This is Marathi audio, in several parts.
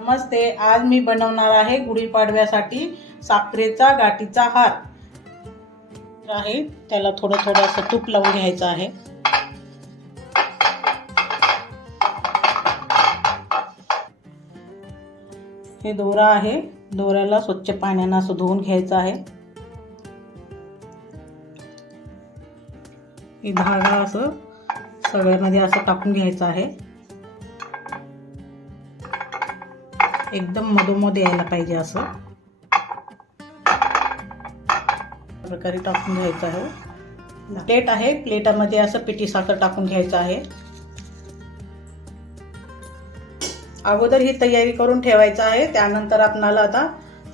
नमस्ते आज मी बनवणार आहे गुढीपाडव्यासाठी साखरेचा गाठीचा हार. आहे त्याला थोडं थोडं असं तूप लावून घ्यायचं आहे. हे दोरा आहे दोऱ्याला स्वच्छ पाण्यानं असं धुवून घ्यायचं आहे. हे धागा असं सगळ्यामध्ये असं टाकून घ्यायचं आहे. एकदम मधोमध यायला पाहिजे असं. प्रकारे टाकून घ्यायचं आहे. प्लेट आहे प्लेटामध्ये असं पिठी साखर टाकून घ्यायचं आहे. अगोदर ही तयारी करून ठेवायचं आहे. त्यानंतर आपणाला आता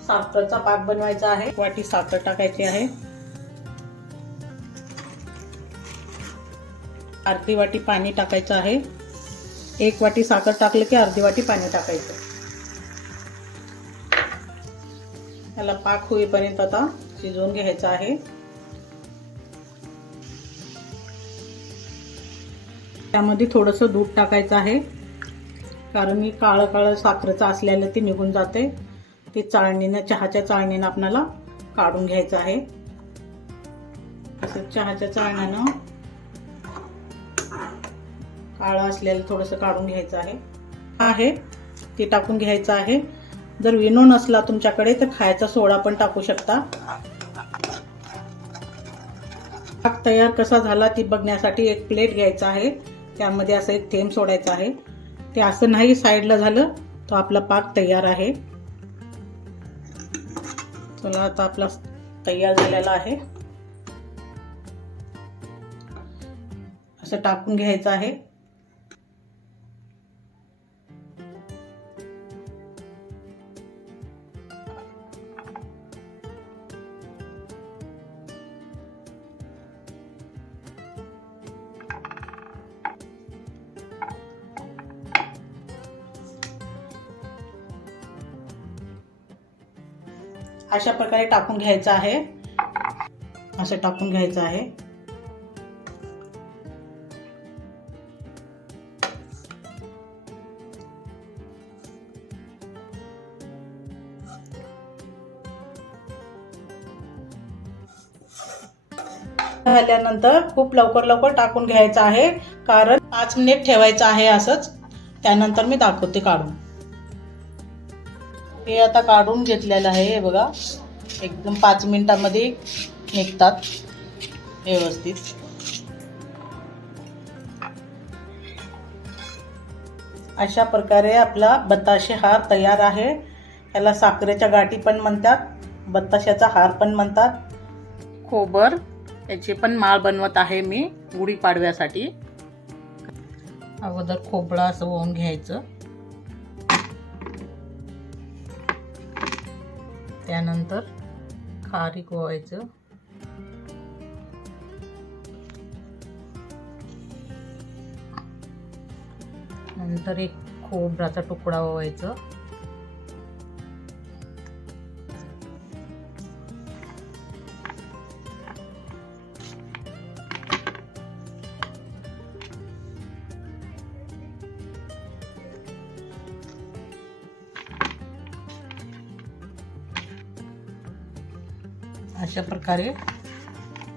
साखरचा पाक बनवायचा आहे. वाटी साखर टाकायची आहे. अर्धी वाटी पाणी टाकायचं आहे. एक वाटी साखर टाकलं की अर्धी वाटी पाणी टाकायचं. ह्याला पाक होईपर्यंत आता शिजवून घ्यायचं आहे. त्यामध्ये थोडंसं दूध टाकायचं आहे. कारण मी काळं काळं साखरेचं असल्याला ते निघून जाते. ते चाळणीनं चहाच्या चाळणीनं आपल्याला काढून घ्यायचं आहे. असं चहाच्या चाळण्यानं काळं असलेलं थोडंसं काढून घ्यायचं आहे. आहे ते टाकून घ्यायचं आहे. जर विनो नसला तुमच्याकडे तर खायचा सोडा पण टाकू शकता. पाक तयार कसा झाला ती बघण्यासाठी एक प्लेट घ्यायचा आहे. त्यामध्ये असं एक थेंब सोडायचा आहे. ते असं नाही साईडला झालं तो आपला पाक तयार आहे. चला आता आपला तयार झालेला आहे. असं टाकून घ्यायचं आहे. अशा प्रकारे टाकून घ्यायचं आहे. असं टाकून घ्यायचं आहे. झाल्यानंतर खूप लवकर लवकर टाकून घ्यायचं आहे. कारण पाच मिनिट ठेवायचं आहे असंच. त्यानंतर मी दाखवते काढून. हे आता काढून घेतलेलं आहे हे बघा. एकदम पाच मिनिटामध्ये निघतात व्यवस्थित. अशा प्रकारे आपला बताशे हार तयार आहे. याला साखरेच्या गाठी पण म्हणतात बताशाचा हार पण म्हणतात. खोबर याची पण माळ बनवत आहे मी गुढीपाडव्यासाठी. अगोदर खोबळा असं ओवून घ्यायचं. त्यानंतर खारीक ओवायचं. नंतर एक खोबराचा तुकडा ओवायचं. अशा प्रकारे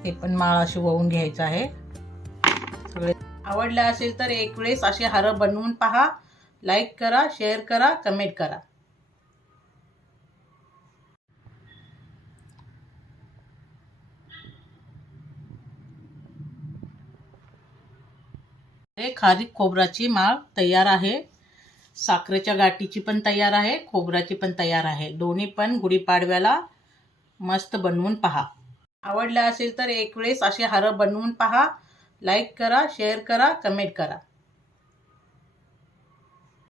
हे पण माळ अशी वाहून घ्यायचं आहे. सगळे आवडलं असेल तर एक वेळेस असे हार बनवून पहा. लाईक करा शेअर करा कमेंट करा. हे खारीक खोबराची माळ तयार आहे. साखरेच्या गाठीची पण तयार आहे खोबराची पण तयार आहे. दोन्ही पण गुढीपाडव्याला मस्त बनवून पहा. आवडलं असेल तर एक वेळेस असे हार बनवून पहा. लाईक करा शेअर करा कमेंट करा.